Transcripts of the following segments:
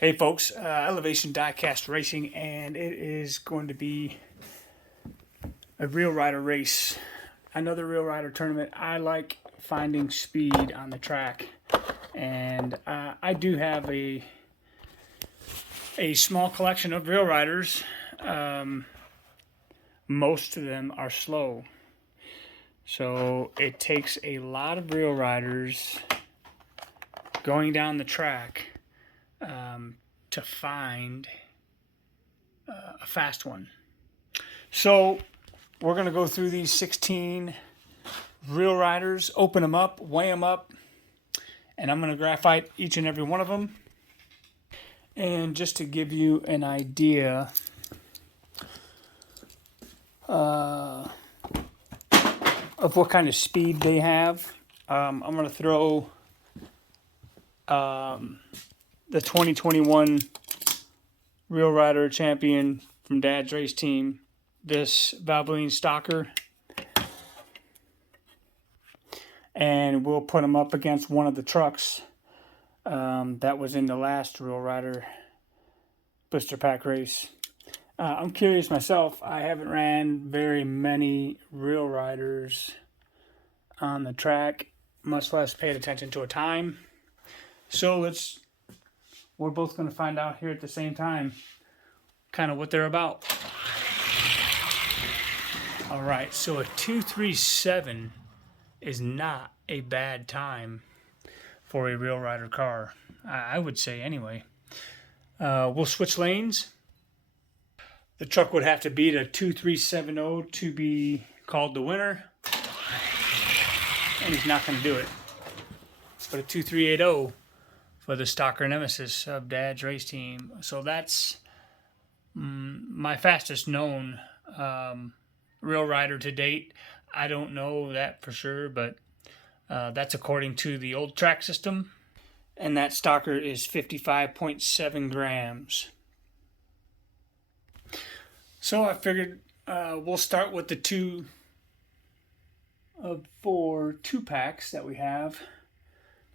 Hey folks, Elevation Diecast Racing, and it is going to be a RealRider race, another RealRider tournament. I like finding speed on the track, and I do have a small collection of RealRiders. Most of them are slow, so it takes a lot of RealRiders going down the track to find a fast one. So we're going to go through these 16 RealRiders, open them up, weigh them up, and I'm going to graphite each and every one of them. And just to give you an idea of what kind of speed they have, I'm going to throw the 2021 RealRider champion from Dad's race team, this Valvoline Stalker, and we'll put him up against one of the trucks that was in the last RealRider blister pack race. I'm curious myself. I haven't ran very many RealRiders on the track, much less paid attention to a time. So we're both going to find out here at the same time kind of what they're about. All right, so a 237 is not a bad time for a RealRider car, I would say anyway. We'll switch lanes. The truck would have to beat a 2370 to be called the winner, and he's not going to do it. But a 2380 for the Stalker Nemesis of Dad's race team. So that's my fastest known RealRider to date. I don't know that for sure, but that's according to the old track system. And that Stalker is 55.7 grams. So I figured we'll start with the 2 of 4 2-packs that we have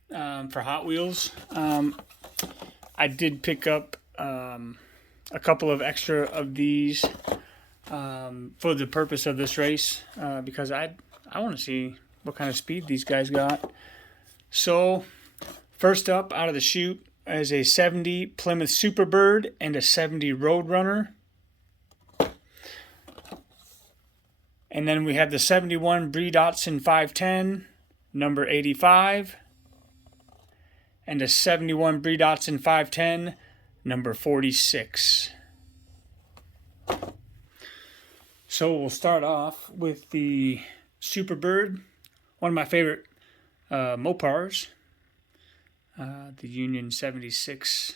for Hot Wheels. I did pick up a couple of extra of these for the purpose of this race because I want to see what kind of speed these guys got. So first up out of the chute is a 70 Plymouth Superbird and a 70 Roadrunner. And then we have the 71 Bree Dotson 510, number 85. And a 71 Bree Dotson 510, number 46. So we'll start off with the Superbird, one of my favorite Mopars. The Union 76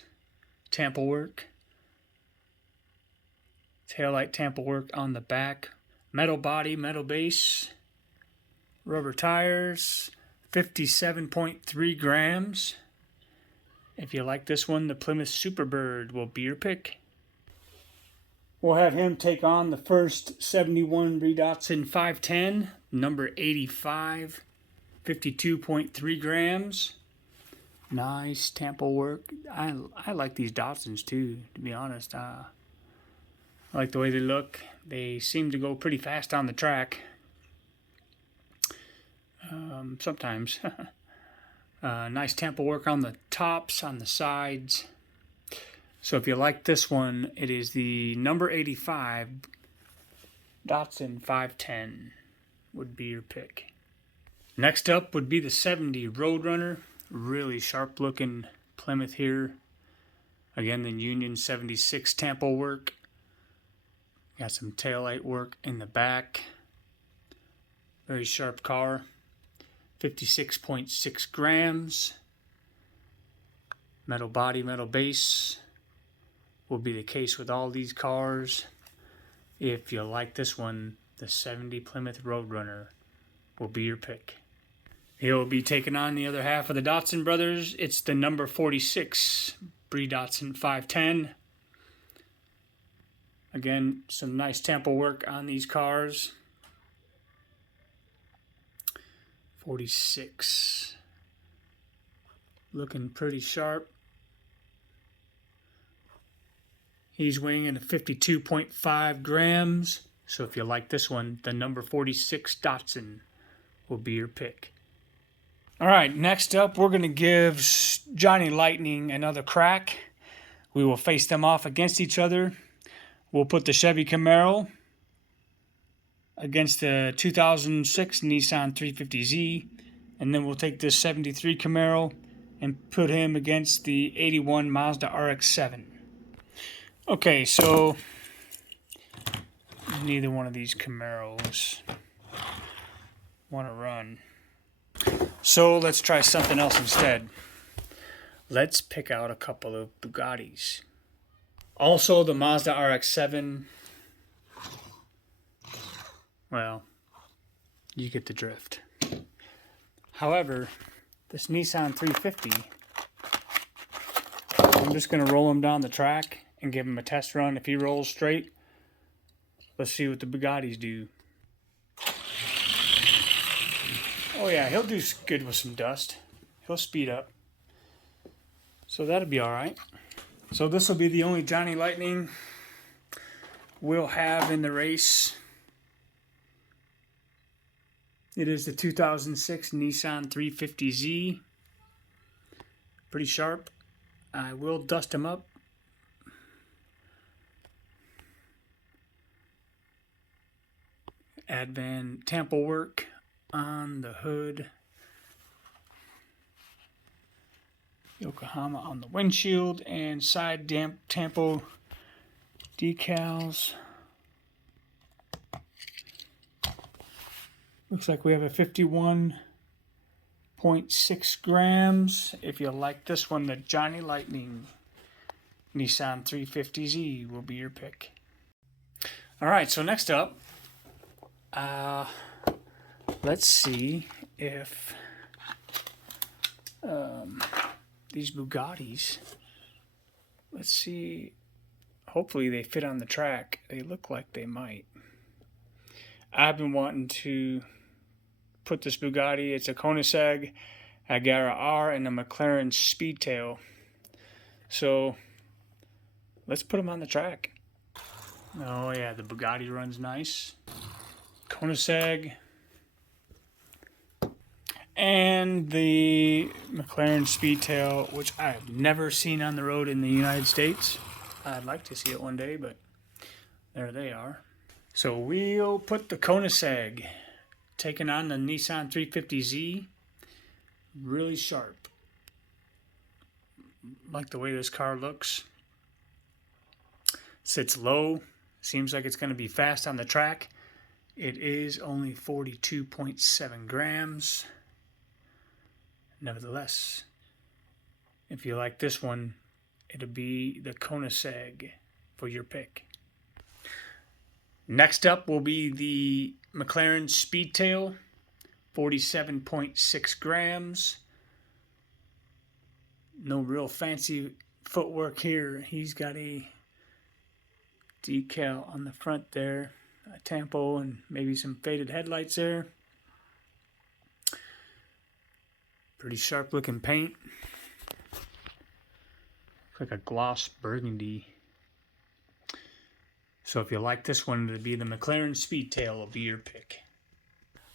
tampo work. Taillight tampo work on the back. Metal body, metal base, rubber tires, 57.3 grams. If you like this one, the Plymouth Superbird will be your pick. We'll have him take on the first 71 Bree Dotson 510, number 85, 52.3 grams. Nice tampo work. I like these Dotsons too, to be honest. I like the way they look. They seem to go pretty fast on the track. Sometimes. Nice tampo work on the tops, on the sides. So if you like this one, it is the number 85 Dotson 510 would be your pick. Next up would be the 70 Roadrunner. Really sharp looking Plymouth here. Again, the Union 76 tampo work. Got some taillight work in the back. Very sharp car. 56.6 grams. Metal body, metal base. Will be the case with all these cars. If you like this one, the 70 Plymouth Roadrunner will be your pick. He'll be taking on the other half of the Dotson brothers. It's the number 46 Bree Dotson 510. Again, some nice tampo work on these cars. 46. Looking pretty sharp. He's weighing in at 52.5 grams. So if you like this one, the number 46 Datsun will be your pick. All right, next up, we're going to give Johnny Lightning another crack. We will face them off against each other. We'll put the Chevy Camaro against the 2006 Nissan 350Z. And then we'll take this 73 Camaro and put him against the 81 Mazda RX-7. Okay, so neither one of these Camaros want to run. So let's try something else instead. Let's pick out a couple of Bugattis. Also, the Mazda RX-7. Well, you get the drift. However, this Nissan 350, I'm just going to roll him down the track and give him a test run. If he rolls straight, let's see what the Bugattis do. Oh yeah, he'll do good with some dust. He'll speed up. So that'll be alright. So this will be the only Johnny Lightning we'll have in the race. It is the 2006 Nissan 350Z. Pretty sharp. I will dust him up. Add Van Tampa work on the hood. Yokohama on the windshield and side Tampa decals. Looks like we have a 51.6 grams. If you like this one, the Johnny Lightning Nissan 350Z will be your pick. All right, so next up, let's see if these Bugattis, let's see, hopefully they fit on the track. They look like they might. I've been wanting to put this Bugatti, it's a Koenigsegg Agera R and a McLaren Speedtail. So let's put them on the track. Oh yeah, the Bugatti runs nice. Koenigsegg and the McLaren Speedtail, which I've never seen on the road in the United States. I'd like to see it one day, but there they are. So we'll put the Koenigsegg taking on the Nissan 350Z. Really sharp. Like the way this car looks. Sits low. Seems like it's going to be fast on the track. It is only 42.7 grams. Nevertheless, if you like this one, it'll be the Koenigsegg for your pick. Next up will be the McLaren Speedtail, 47.6 grams. No real fancy footwork here. He's got a decal on the front there, a tampo, and maybe some faded headlights there. Pretty sharp looking paint. Looks like a gloss burgundy. So if you like this one, it'll be the McLaren Speedtail will be your pick.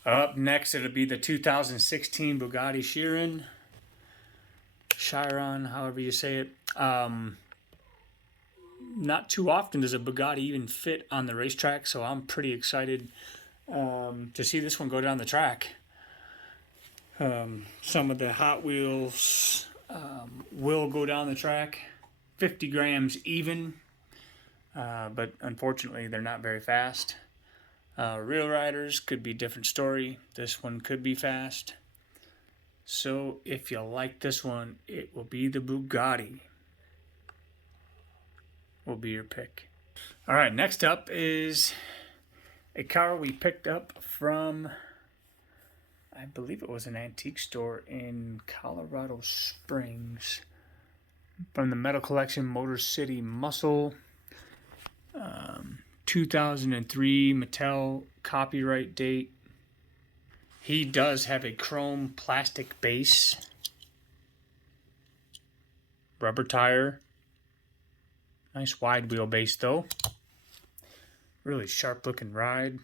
Up next, it'll be the 2016 Bugatti Chiron, however you say it. Not too often does a Bugatti even fit on the racetrack, so I'm pretty excited to see this one go down the track. Some of the Hot Wheels will go down the track, 50 grams even. But unfortunately, they're not very fast. RealRiders could be a different story. This one could be fast. So if you like this one, it will be the Bugatti. Will be your pick. All right, next up is a car we picked up from, I believe it was an antique store in Colorado Springs. From the Metal Collection Motor City Muscle. 2003 Mattel copyright date. He does have a chrome plastic base. Rubber tire. Nice wide wheelbase though. Really sharp looking ride.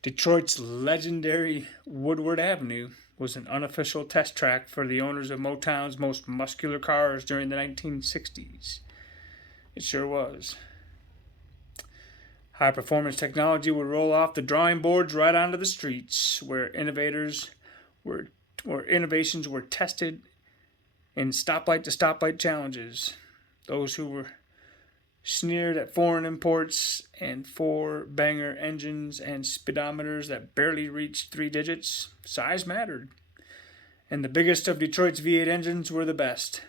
Detroit's legendary Woodward Avenue was an unofficial test track for the owners of Motown's most muscular cars during the 1960s. It sure was. High performance technology would roll off the drawing boards right onto the streets, where innovations were tested in stoplight to stoplight challenges. Those who were sneered at foreign imports and four-banger engines and speedometers that barely reached 3 digits, size mattered. And the biggest of Detroit's V8 engines were the best.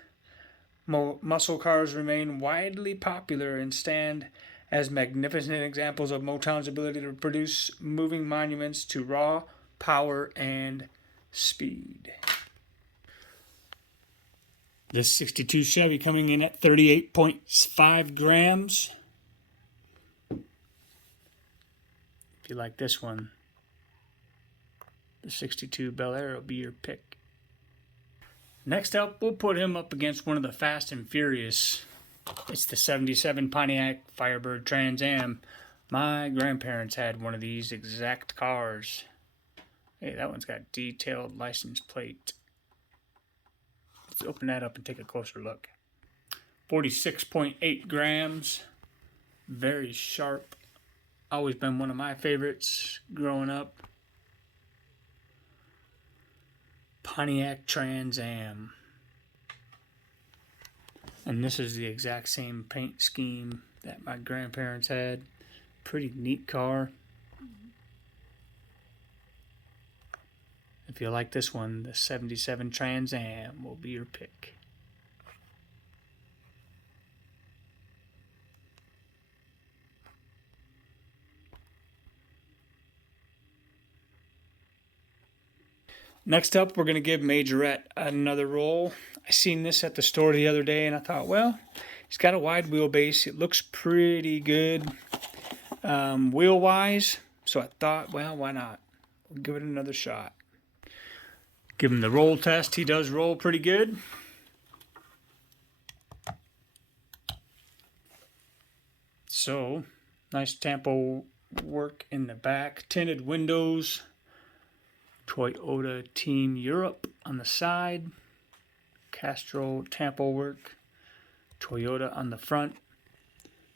Muscle cars remain widely popular and stand as magnificent examples of Motown's ability to produce moving monuments to raw power and speed. This 62 Chevy coming in at 38.5 grams. If you like this one, the 62 Bel Air will be your pick. Next up, we'll put him up against one of the Fast and Furious. It's the 77 Pontiac Firebird Trans Am. My grandparents had one of these exact cars. Hey, that one's got detailed license plate. Let's open that up and take a closer look. 46.8 grams. Very sharp. Always been one of my favorites growing up. Pontiac Trans Am. And this is the exact same paint scheme that my grandparents had. Pretty neat car. If you like this one, the 77 Trans Am will be your pick. Next up, we're going to give Majorette another roll. I seen this at the store the other day, and I thought, well, it's got a wide wheelbase. It looks pretty good wheel-wise. So I thought, well, why not? We'll give it another shot. Give him the roll test. He does roll pretty good. So, nice tampo work in the back. Tinted windows. Toyota Team Europe on the side. Castro tampo work. Toyota on the front.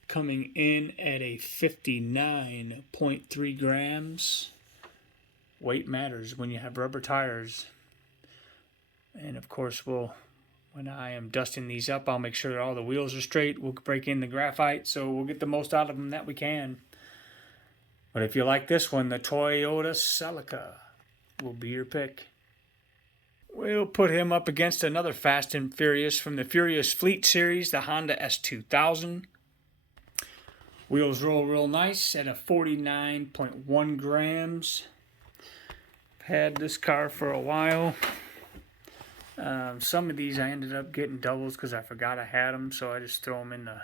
Coming in at a 59.3 grams. Weight matters when you have rubber tires. And of course, when I am dusting these up, I'll make sure that all the wheels are straight. We'll break in the graphite, so we'll get the most out of them that we can. But if you like this one, the Toyota Celica will be your pick. We'll put him up against another Fast and Furious from the Furious Fleet series, the Honda S2000. Wheels roll real nice at a 49.1 grams. I've had this car for a while. Some of these I ended up getting doubles because I forgot I had them, so I just throw them in the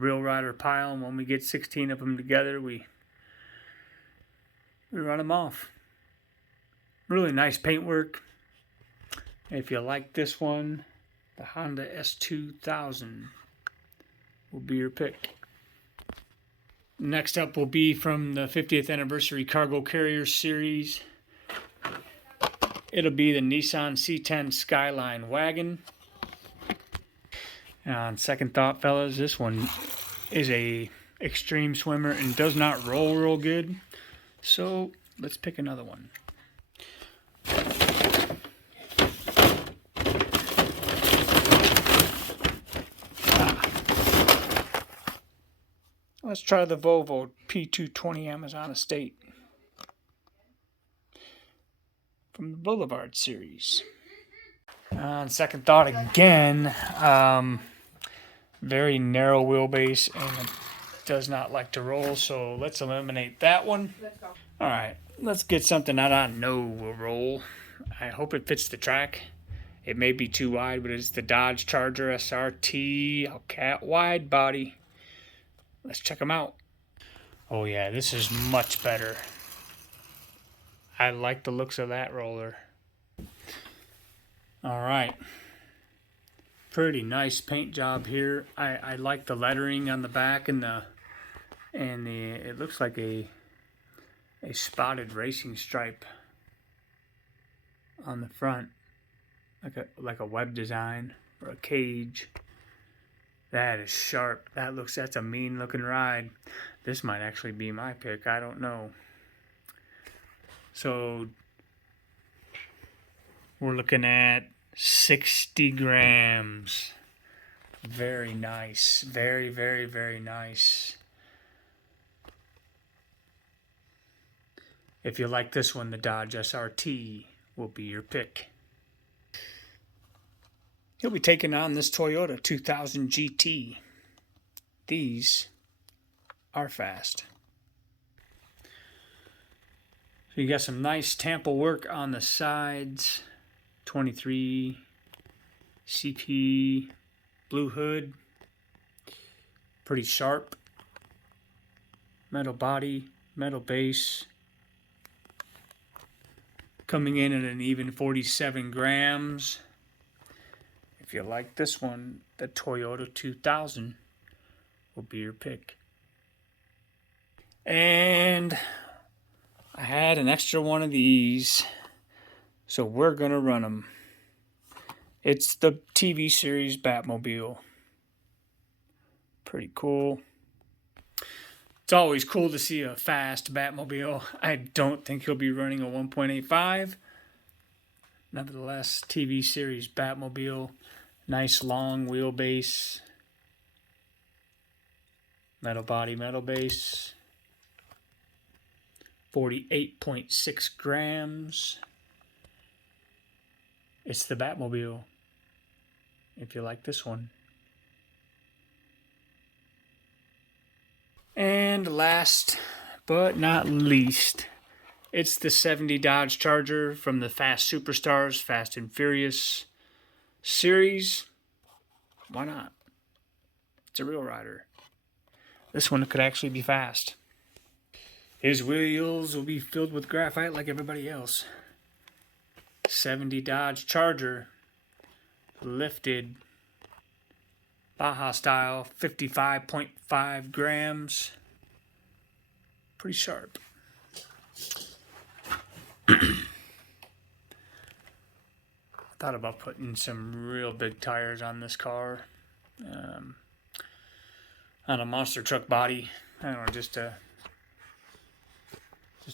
RealRider pile, and when we get 16 of them together, we run them off. Really nice paintwork. If you like this one, the Honda S2000 will be your pick. Next up will be from the 50th Anniversary Cargo Carrier Series. It'll be the Nissan C10 Skyline Wagon. And on second thought, fellas, this one is a extreme swimmer and does not roll real good. So let's pick another one. Let's try the Volvo P220 Amazon Estate from the Boulevard series. On second thought again, very narrow wheelbase and it does not like to roll, so let's eliminate that one. Let's go. Alright, let's get something that I know will roll. I hope it fits the track. It may be too wide, but it's the Dodge Charger SRT Hellcat wide body. Let's check them out. Oh yeah, this is much better. I like the looks of that roller. All right. Pretty nice paint job here. I like the lettering on the back and it looks like a spotted racing stripe on the front, like a web design or a cage. That is sharp. That's a mean looking ride. This might actually be my pick. I don't know. So we're looking at 60 grams. Very nice. Very, very, very nice. If you like this one, the Dodge SRT will be your pick. He'll be taking on this Toyota 2000 GT. These are fast. So you got some nice Tampa work on the sides. 23 CP blue hood. Pretty sharp. Metal body, metal base. Coming in at an even 47 grams. If you like this one, the Toyota 2000 will be your pick. And I had an extra one of these, so we're going to run them. It's the TV series Batmobile. Pretty cool. It's always cool to see a fast Batmobile. I don't think he'll be running a 1.85. Nevertheless, TV series Batmobile. Nice long wheelbase. Metal body, metal base. 48.6 grams. It's the Batmobile. If you like this one. And last but not least, it's the 70 Dodge Charger from the Fast Superstars, Fast and Furious series. Why not? It's a RealRider. This one could actually be fast. His wheels will be filled with graphite like everybody else. 70 Dodge Charger, lifted, Baja style, 55.5 grams. Pretty sharp. Thought about putting some real big tires on this car, on a monster truck body. I don't know, just to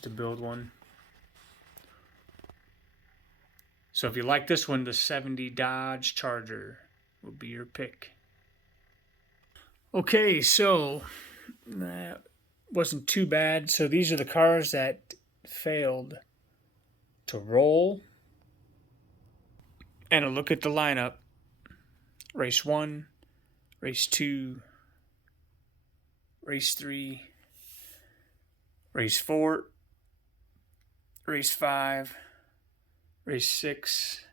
build one. So if you like this one, the 70 Dodge Charger will be your pick. Okay, so that wasn't too bad. So these are the cars that failed to roll. And a look at the lineup. Race 1, Race 2, Race 3, Race 4, Race 5, Race 6,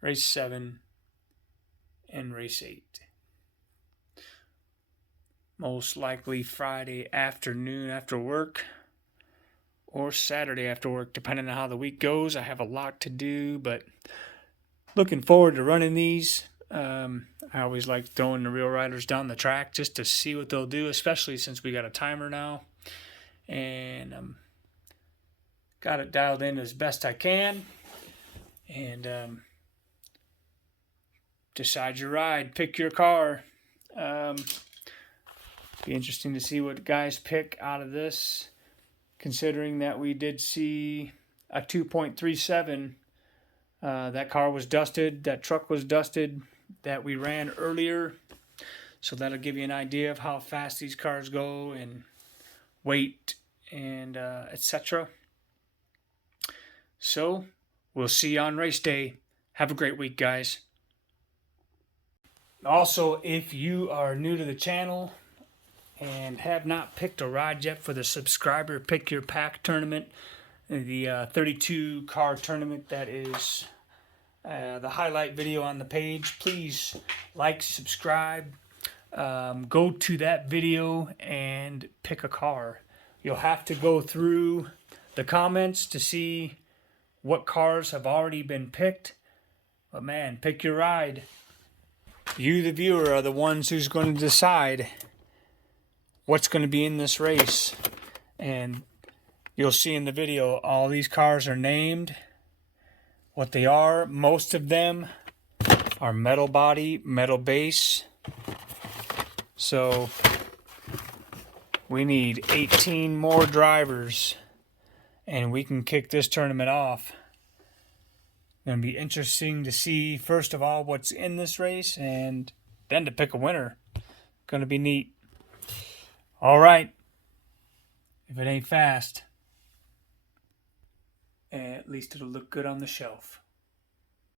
Race 7, and Race 8. Most likely Friday afternoon after work, or Saturday after work, depending on how the week goes. I have a lot to do, but looking forward to running these. I always like throwing the RealRiders down the track just to see what they'll do, especially since we got a timer now. And got it dialed in as best I can. And decide your ride. Pick your car. Be interesting to see what guys pick out of this, considering that we did see a 2.37. That car was dusted. That truck was dusted that we ran earlier. So that'll give you an idea of how fast these cars go and weight and etc. So we'll see you on race day. Have a great week, guys. Also, if you are new to the channel and have not picked a ride yet for the subscriber Pick Your Pack tournament, the 32 car tournament that is the highlight video on the page, please like, subscribe, go to that video and pick a car. You'll have to go through the comments to see what cars have already been picked. But man, pick your ride. You, the viewer, are the ones who's going to decide what's going to be in this race. And you'll see in the video, all these cars are named, what they are. Most of them are metal body, metal base. So we need 18 more drivers and we can kick this tournament off. Going to be interesting to see, first of all, what's in this race, and then to pick a winner. Going to be neat. All right. If it ain't fast, at least it'll look good on the shelf.